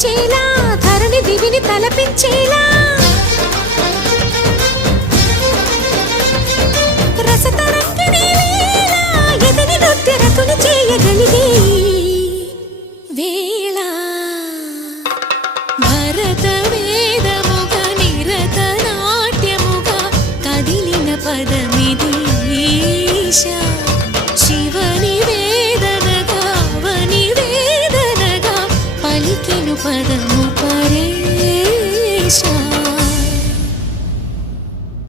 తరించేలా ధరణి దివిని తలపించేలా రసతరంగిణి లీలా ఎదిని నృత్యరతుని చేయగలిగే వేళ భరత వేదముగా నిరత నాట్యముగా కదిలిన పదమిది ఈశా శివని వేదనగా అవని వేదనగా పలికెను పదము